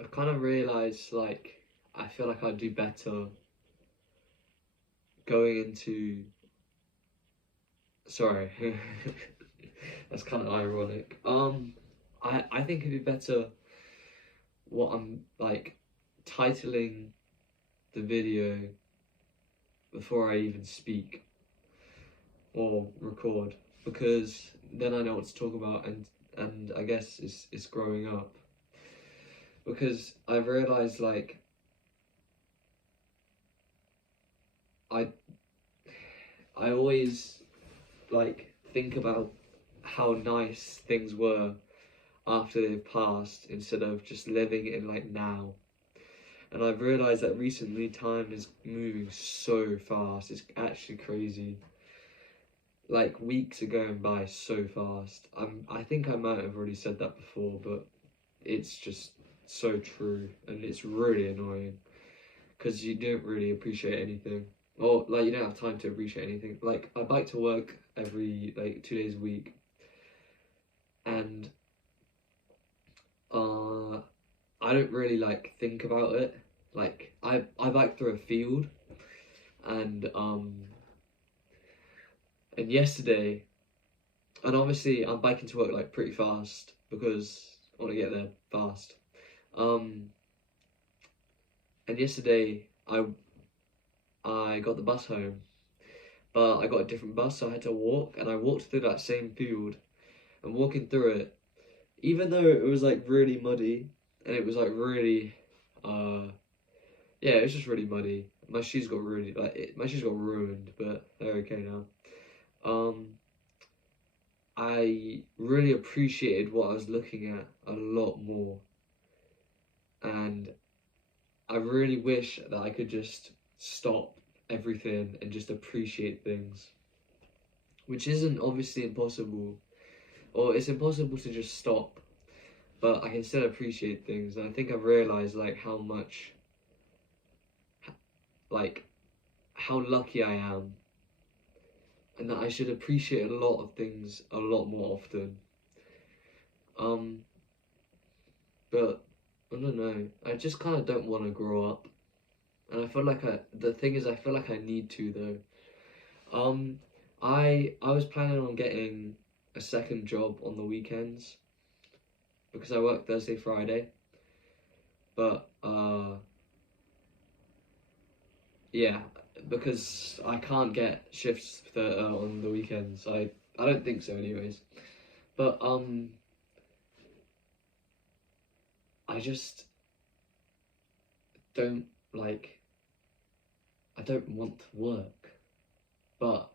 I've kind of realised, like, I feel like I'd do better going into... Sorry. That's kind of ironic. I think it'd be better what I'm, like, titling the video before I even speak or record, because then I know what to talk about, and I guess it's growing up. Because I've realised, like, I always, like, think about how nice things were after they've passed instead of just living in, like, now. And I've realised that recently time is moving so fast, it's actually crazy. Like, weeks are going by so fast. I think I might have already said that before, but it's just so true, and it's really annoying because you don't really appreciate anything, or like you don't have time to appreciate anything. Like, I bike to work every, like, 2 days a week, and I don't really, like, think about it. Like, I bike through a field, and yesterday, and obviously I'm biking to work, like, pretty fast because I want to get there fast. And yesterday I got the bus home, but I got a different bus, so I had to walk, and I walked through that same field, and walking through it, even though it was, like, really muddy, and it was, like, really, yeah, it was just really muddy. My shoes got really, like, my shoes got ruined, but they're okay now. I really appreciated what I was looking at a lot more, and I really wish that I could just stop everything and just appreciate things, which isn't obviously impossible, or it's impossible to just stop, but I can still appreciate things. And I think I've realised, like, how much, like, how lucky I am, and that I should appreciate a lot of things a lot more often. But I don't know, I just kind of don't want to grow up, and I feel like the thing is, I feel like I need to, though. I was planning on getting a second job on the weekends because I work Thursday, Friday, but yeah, because I can't get shifts on the weekends. I don't think so, anyways. But I just don't, like, I don't want to work, but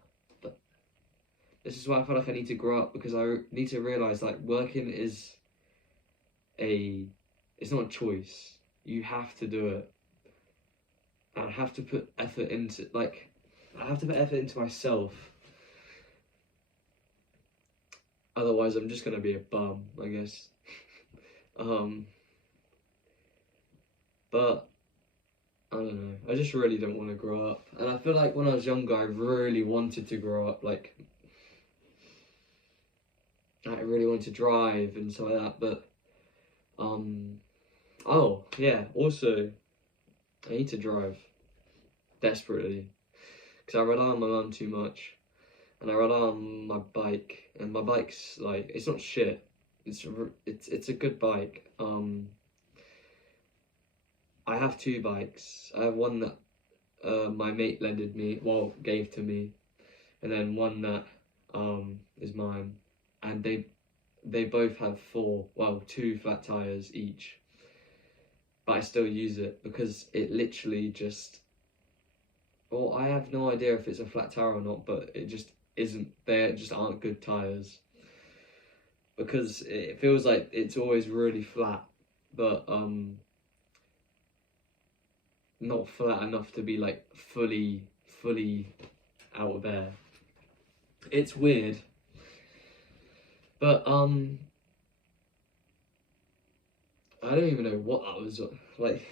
this is why I feel like I need to grow up, because I need to realise, like, working is it's not a choice. You have to do it. And I have to put effort into, like, I have to put effort into myself. Otherwise, I'm just gonna be a bum, I guess. But I don't know. I just really don't want to grow up, and I feel like when I was younger, I really wanted to grow up. Like, I really wanted to drive and stuff like that. But oh yeah. Also, I need to drive desperately because I rely on my mum too much, and I rely on my bike, and my bike's, like, it's not shit. It's a good bike. I have two bikes. I have one that my mate lended me, well, gave to me, and then one that is mine. And they both have two flat tires each. But I still use it because it literally just, well, I have no idea if it's a flat tire or not, but it just isn't. There just aren't good tires, because it feels like it's always really flat, but not flat enough to be, like, fully out of air. It's weird. But I don't even know what I was like.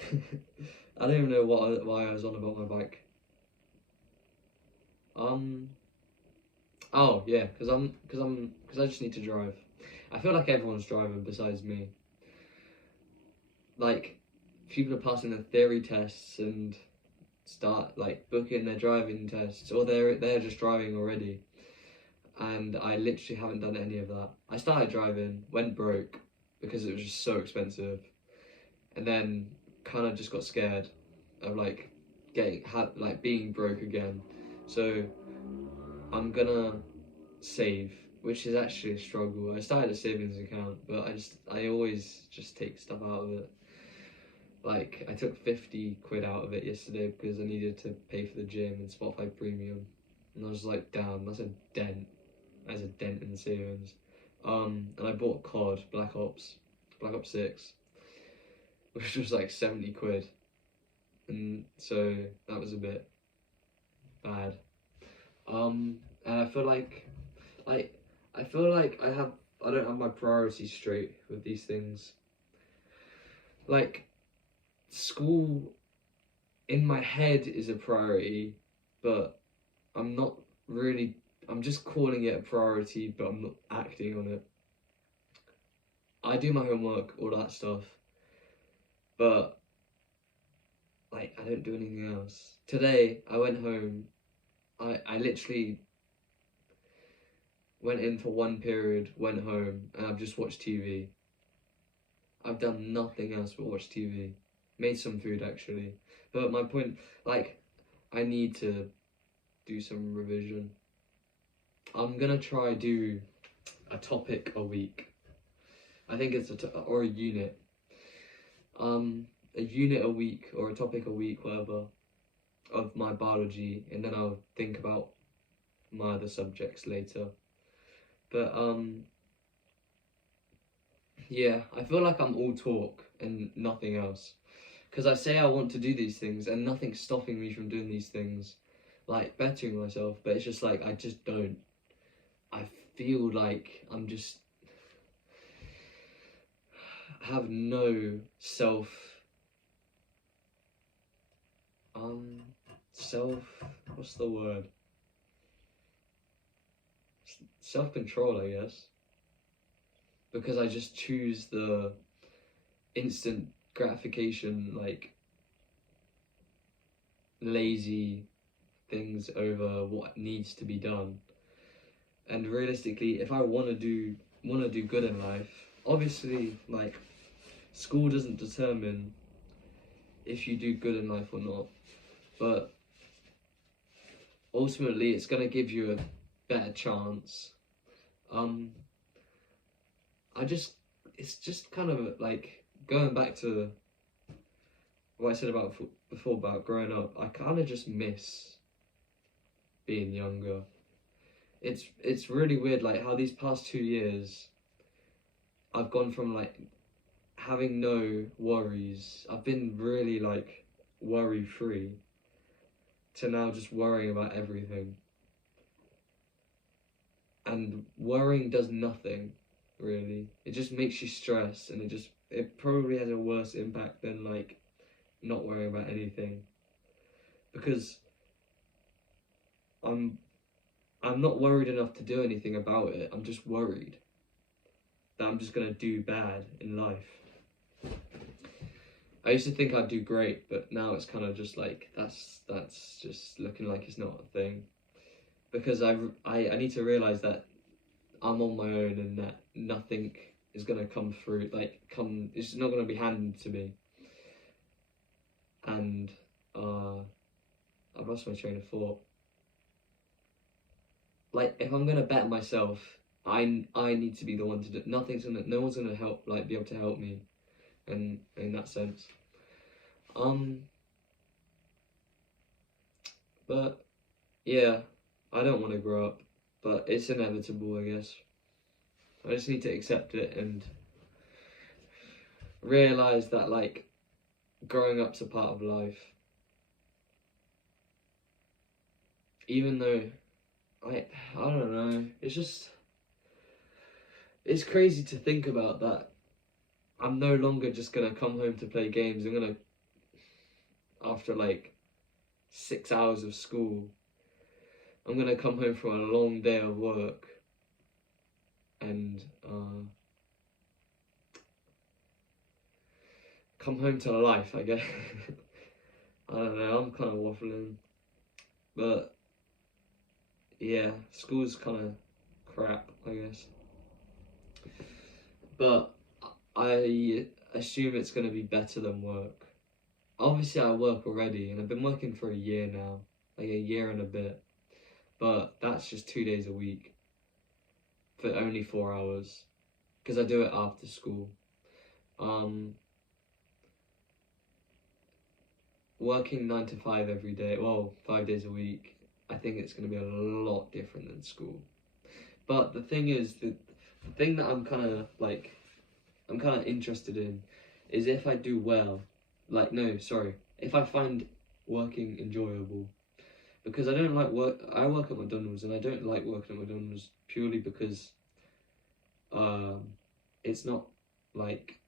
I don't even know why I was on about my bike. Oh yeah, because I just need to drive. I feel like everyone's driving besides me. like people are passing their theory tests and start like booking their driving tests, or they're just driving already, and I literally haven't done any of that. I started driving, went broke because it was just so expensive, and then kind of just got scared of like being broke again. So I'm gonna save, which is actually a struggle. I started a savings account, but I always just take stuff out of it. Like, I took 50 quid out of it yesterday because I needed to pay for the gym and Spotify Premium. And I was like, damn, that's a dent. That's a dent in the savings. And I bought COD, Black Ops 6, which was like 70 quid. And so that was a bit bad. And I feel like, I feel like I don't have my priorities straight with these things. Like, school in my head is a priority, but I'm not really, I'm just calling it a priority, but I'm not acting on it. I do my homework, all that stuff, but like I don't do anything else. Today I went home, I literally went in for one period, went home, and I've just watched TV. I've done nothing else but watch TV. Made some food actually. But my point, like, I need to do some revision. I'm gonna try do a topic a week. I think it's or a unit. A unit a week or a topic a week, whatever, of my biology, and then I'll think about my other subjects later. But yeah, I feel like I'm all talk and nothing else. Because I say I want to do these things and nothing's stopping me from doing these things, like bettering myself, but it's just like I just don't. I feel like I'm just have no what's the word? Self-control, I guess. Because I just choose the instant gratification, like lazy things over what needs to be done. And realistically, if I want to do good in life, obviously, like, school doesn't determine if you do good in life or not, but ultimately it's going to give you a better chance. It's just kind of like going back to what I said about before about growing up. I kind of just miss being younger. It's really weird, like how these past 2 years I've gone from like having no worries. I've been really like worry free to now just worrying about everything. And worrying does nothing, really. It just makes you stress, and it probably has a worse impact than like not worrying about anything. Because I'm not worried enough to do anything about it. I'm just worried that I'm just gonna do bad in life. I used to think I'd do great, but now it's kind of just like that's just looking like it's not a thing. Because I need to realize that I'm on my own and that nothing is gonna come through. It's not gonna be handed to me. And I've lost my train of thought. Like, if I'm gonna bet myself, I need to be the one to do. No one's gonna help, like, be able to help me, in that sense. But yeah, I don't want to grow up, but it's inevitable, I guess. I just need to accept it and realize that, like, growing up's a part of life. Even though I don't know, it's crazy to think about that. I'm no longer just gonna come home to play games. I'm gonna, after like 6 hours of school, I'm gonna come home from a long day of work and come home to life, I guess. I don't know, I'm kind of waffling. But yeah, school's kind of crap, I guess. But I assume it's going to be better than work. Obviously, I work already, and I've been working for a year now, like a year and a bit. But that's just 2 days a week for only 4 hours, because I do it after school. Working 9 to 5 every day, well, 5 days a week, I think it's going to be a lot different than school. But the thing is, the thing that I'm kind of interested in is if I do well, if I find working enjoyable. Because I don't like work, I work at McDonald's and I don't like working at McDonald's purely because it's not like,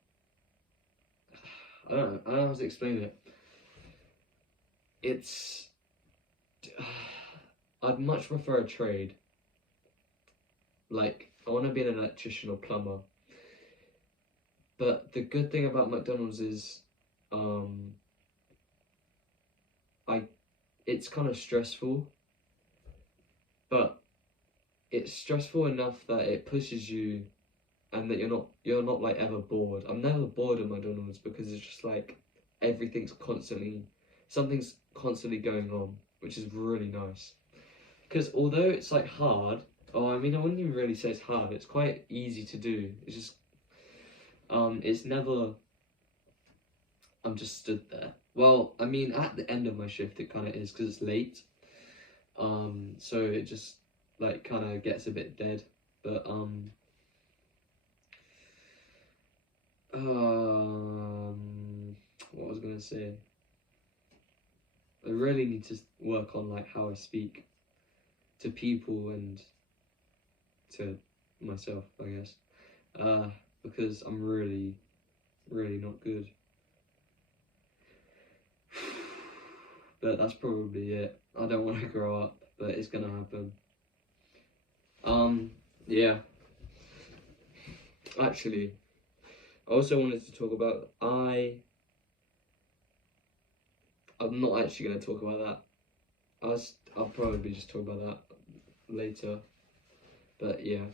I don't know how to explain it. It's, I'd much prefer a trade. Like, I want to be an electrician or plumber. But the good thing about McDonald's is, it's kind of stressful, but it's stressful enough that it pushes you, and that you're not like ever bored. I'm never bored at McDonald's because it's just like something's constantly going on, which is really nice. Because although it's like hard, I wouldn't even really say it's hard. It's quite easy to do. It's just it's never, I'm just stood there. Well, I mean, at the end of my shift, it kind of is because it's late. So it just like kind of gets a bit dead. But what was I gonna say? I really need to work on like how I speak to people and to myself, I guess. Because I'm really, really not good. But that's probably it. I don't want to grow up, but it's gonna happen. Yeah. Actually, I also wanted to talk about, I'm not actually gonna talk about that. I'll probably just talk about that later. But yeah.